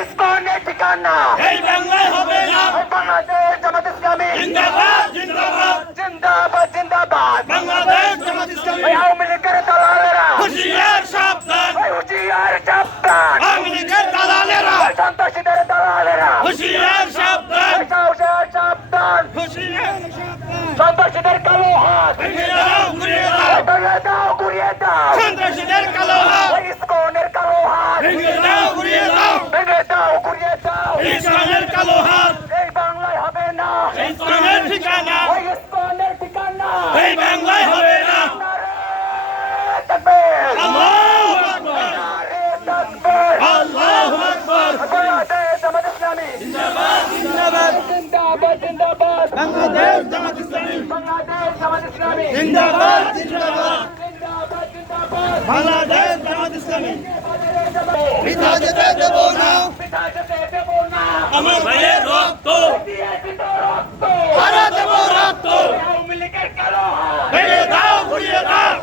ইসকনের ঠিকানা। এই বাংলায় হবে না। বাংলাদেশ জামাত ইসলামী। জিন্দাবাদ জিন্দাবাদ। জিন্দাবাদ জিন্দাবাদ। বাংলাদেশ জামাত ইসলামী। এই আওয়ামী লীগের দালালেরা। হুঁশিয়ার সাবধান। এই হুঁশিয়ার সাবধান। আওয়ামী লীগের দালালেরা। সন্ত্রাসীদের দালালেরা। হুঁশিয়ার সাবধান। এই সাবধান। হুঁশিয়ার সাবধান। সন্ত্রাসীদের কালো হাত। ভেঙে দাও ঘুরিয়ে দাও। ভেঙে দাও গুড়িয়ে দাও। সন্ত্রাসীদের কালো হাত। ইসকনের কালো হাত ভেঙে দাও ঘুরিয়ে দাও ভেঙে দাও গুড়িয়ে দাও ইসলামের কালো হাত এই বাংলায় হবে না ইসলামের ঠিকানা ওই ইসকনের ঠিকানা এই বাংলায় হবে না নারে তাকবীর আল্লাহু আকবার নারে তাকবীর আল্লাহু আকবার বাংলাদেশ জামাত ইসলামী জিন্দাবাদ জিন্দাবাদ জিন্দাবাদ জিন্দাবাদ বাংলাদেশ জামাত ইসলামী বাংলাদেশ জামাত ইসলামী জিন্দাবাদ জিন্দাবাদ বাংলাদেশ জামাত ইসলামী পিতা যেতে দেব না পিতা যেতে দেব না আমার ভাইয়ের রক্ত রক্ত হারা দেব রক্ত আওয়ামী লীগের কালো হাত দাও ঘুরিয়ে দাও